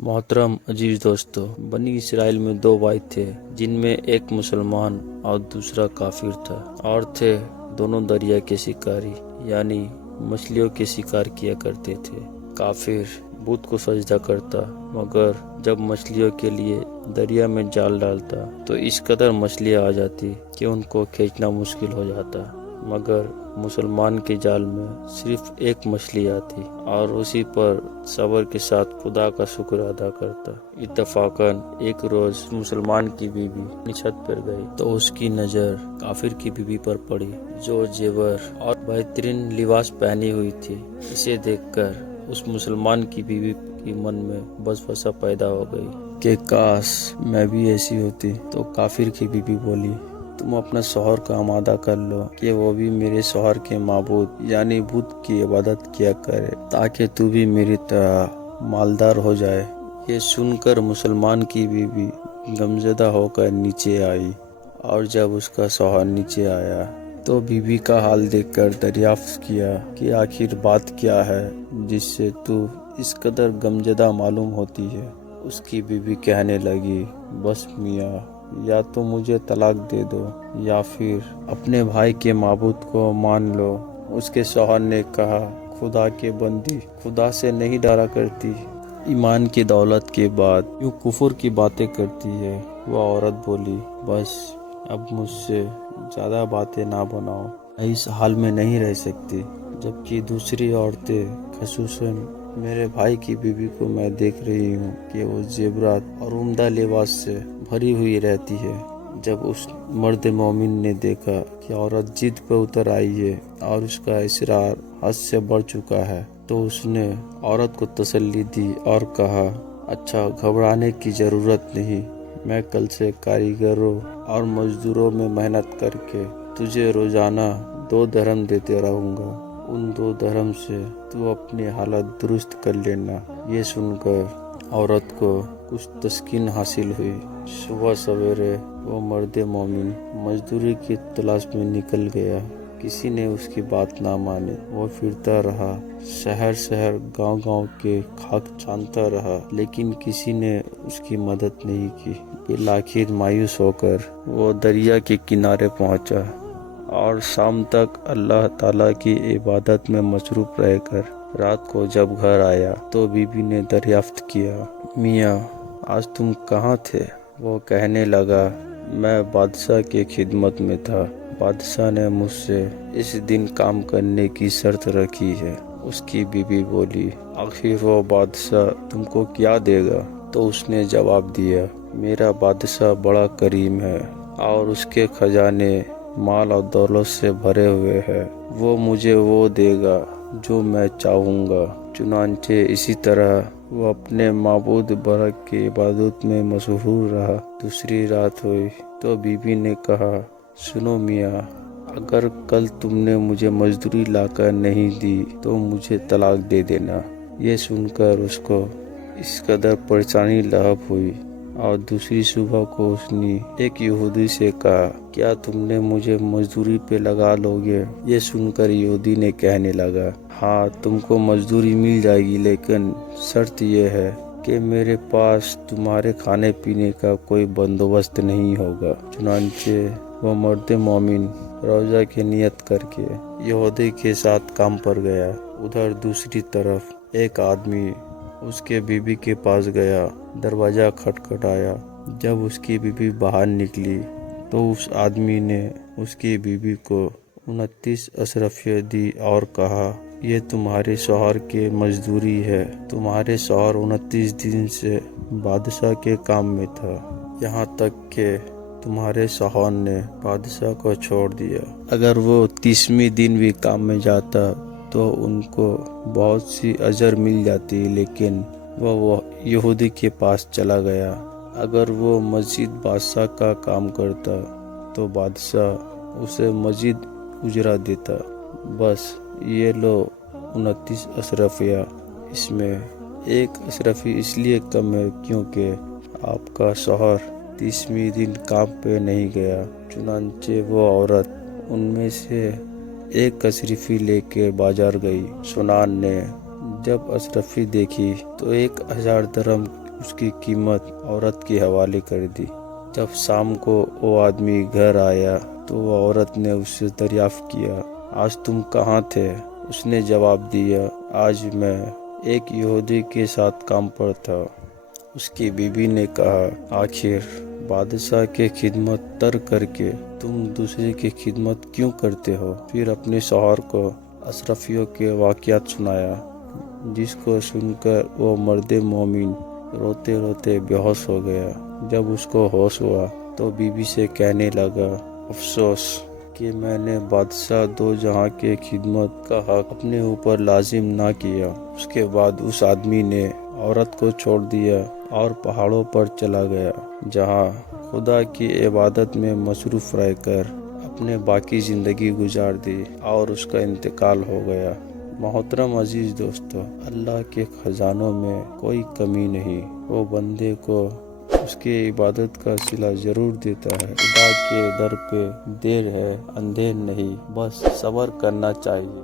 मोहतरम अजीज दोस्तों, बनी इसराइल में दो भाई थे जिनमें एक मुसलमान और दूसरा काफिर था और थे दोनों दरिया के शिकारी यानी मछलियों के शिकार किया करते थे। काफिर बुत को सजदा करता, मगर जब मछलियों के लिए दरिया में जाल डालता तो इस कदर मछलियां आ जाती कि उनको खींचना मुश्किल हो जाता। मगर मुसलमान के जाल में सिर्फ एक मछली आती और उसी पर सब्र के साथ खुदा का शुक्र अदा करता। इत्तफाकन एक रोज मुसलमान की बीवी अपनी छत पर गई तो उसकी नजर काफिर की बीवी पर पड़ी, जो जेवर और बेहतरीन लिबास पहनी हुई थी। इसे देखकर उस मुसलमान की बीवी की मन में वसवसा पैदा हो गई कि काश मैं भी ऐसी होती। तो काफिर की बीवी बोली, तुम अपना शौहर का आमादा कर लो कि वो भी मेरे शौहर के माबूद यानी बुत की इबादत किया करे, ताकि तू भी मेरी तरह मालदार हो जाए। ये सुनकर मुसलमान की बीवी गमज़दा होकर नीचे आई, और जब उसका शौहर नीचे आया तो बीवी का हाल देखकर दरियाफ्त किया कि आखिर बात क्या है जिससे तू इस कदर गमज़दा मालूम होती है। उसकी बीवी कहने लगी, बस मियाँ, या तो मुझे तलाक दे दो या फिर अपने भाई के माबूद को मान लो। उसके शौहर ने कहा, खुदा के बंदी, खुदा से नहीं डरा करती, ईमान की दौलत के बाद यूँ कुफर की बातें करती है। वह औरत बोली, बस अब मुझसे ज़्यादा बातें ना बनाओ, मैं इस हाल में नहीं रह सकती। जबकि दूसरी औरतें, खसूसन मेरे भाई की बीवी को मैं देख रही हूँ कि वो जेवरात और उम्दा लिबास से भरी हुई रहती है। जब उस मर्द मोमिन ने देखा कि औरत जिद पर उतर आई है और उसका इसरार हद से बढ़ चुका है, तो उसने औरत को तसल्ली दी और कहा, अच्छा, घबराने की ज़रूरत नहीं, मैं कल से कारीगरों और मजदूरों में मेहनत करके तुझे रोजाना 2 दरहम देते रहूँगा। उन 2 दरहम से तू अपनी हालत दुरुस्त कर लेना। ये सुनकर औरत को कुछ तस्कीन हासिल हुई। सुबह सवेरे वो मर्द मोमिन मजदूरी की तलाश में निकल गया। किसी ने उसकी बात ना मानी। वो फिरता रहा, शहर शहर गांव गांव के खाक छानता रहा, लेकिन किसी ने उसकी मदद नहीं की। फिर आखिर मायूस होकर वो दरिया के किनारे पहुंचा और शाम तक अल्लाह ताला की इबादत में मसरूफ रहकर रात को जब घर आया तो बीबी ने दरियाफ्त किया, मियाँ, आज तुम कहाँ थे? वो कहने लगा, मैं बादशाह की खिदमत में था। बादशाह ने मुझसे इस दिन काम करने की शर्त रखी है। उसकी बीबी बोली, आखिर वो बादशाह तुमको क्या देगा? तो उसने जवाब दिया, मेरा बादशाह बड़ा करीम है और उसके खजाने माल और दौलत से भरे हुए हैं। वो मुझे वो देगा जो मैं चाहूँगा। चुनांचे इसी तरह वो अपने माबूद बरक की इबादत में मशहूर रहा। दूसरी रात हुई तो बीबी ने कहा, सुनो मियाँ, अगर कल तुमने मुझे मजदूरी लाकर नहीं दी तो मुझे तलाक दे देना। ये सुनकर उसको इस कदर परेशानी लाहक हुई और दूसरी सुबह को उसने एक यहूदी से कहा, क्या तुमने मुझे मजदूरी पे लगा लोगे? ये सुनकर यहूदी ने कहने लगा, हाँ, तुमको मजदूरी मिल जाएगी, लेकिन शर्त यह है कि मेरे पास तुम्हारे खाने पीने का कोई बंदोबस्त नहीं होगा। चुनांचे वो मर्द मोमिन रोजा की नियत करके यहूदी के साथ काम पर गया। उधर दूसरी तरफ एक आदमी उसके बीबी के पास गया। दरवाजा खटखटाया। जब उसकी बीबी बाहर निकली तो उस आदमी ने उसकी बीबी को 29 अशरफियाँ दी और कहा, ये तुम्हारे शौहर के मजदूरी है। तुम्हारे शौहर 29 दिन से बादशाह के काम में था, यहाँ तक कि तुम्हारे शौहर ने बादशाह को छोड़ दिया। अगर वो 30वें दिन भी काम में जाता तो उनको बहुत सी अजर मिल जाती, लेकिन वो यहूदी के पास चला गया। अगर वो मस्जिद बादशाह का काम करता तो बादशाह उसे मस्जिद उजरा देता। बस ये लो 29 अशरफिया। इसमें एक अशरफी इसलिए कम है क्योंकि आपका शौहर 30वें दिन काम पे नहीं गया। चुनांचे वो औरत उनमें से एक अशरफी लेके बाजार गई। सुनान ने जब अशरफी देखी तो 1000 दरहम اس کی قیمت عورت کے حوالے کر دی۔ جب شام کو وہ آدمی گھر آیا تو وہ عورت نے اس سے دریافت کیا، آج تم کہاں تھے؟ اس نے جواب دیا، آج میں ایک یہودی کے ساتھ کام پر تھا۔ اس کی بیوی نے کہا، آخر بادشاہ کی خدمت ترک کر کے تم دوسرے کی خدمت کیوں کرتے ہو؟ پھر اپنے شوہر کو اشرفیوں کے واقعات سنایا، جس کو سن کر وہ مرد مومن روتے روتے بے ہوش ہو گیا۔ جب اس کو ہوش ہوا تو بیوی سے کہنے لگا، افسوس کہ میں نے بادشاہ دو جہاں کے خدمت کا حق اپنے اوپر لازم نہ کیا۔ اس کے بعد اس آدمی نے عورت کو چھوڑ دیا اور پہاڑوں پر چلا گیا، جہاں خدا کی عبادت میں مصروف رہ کر اپنے باقی زندگی گزار دی اور اس کا انتقال ہو گیا۔ محترم عزیز دوستو، اللہ کے خزانوں میں کوئی کمی نہیں، وہ بندے کو اس کی عبادت کا صلہ ضرور دیتا ہے۔ خدا کے در پہ دیر ہے اندھیر نہیں، بس صبر کرنا چاہیے۔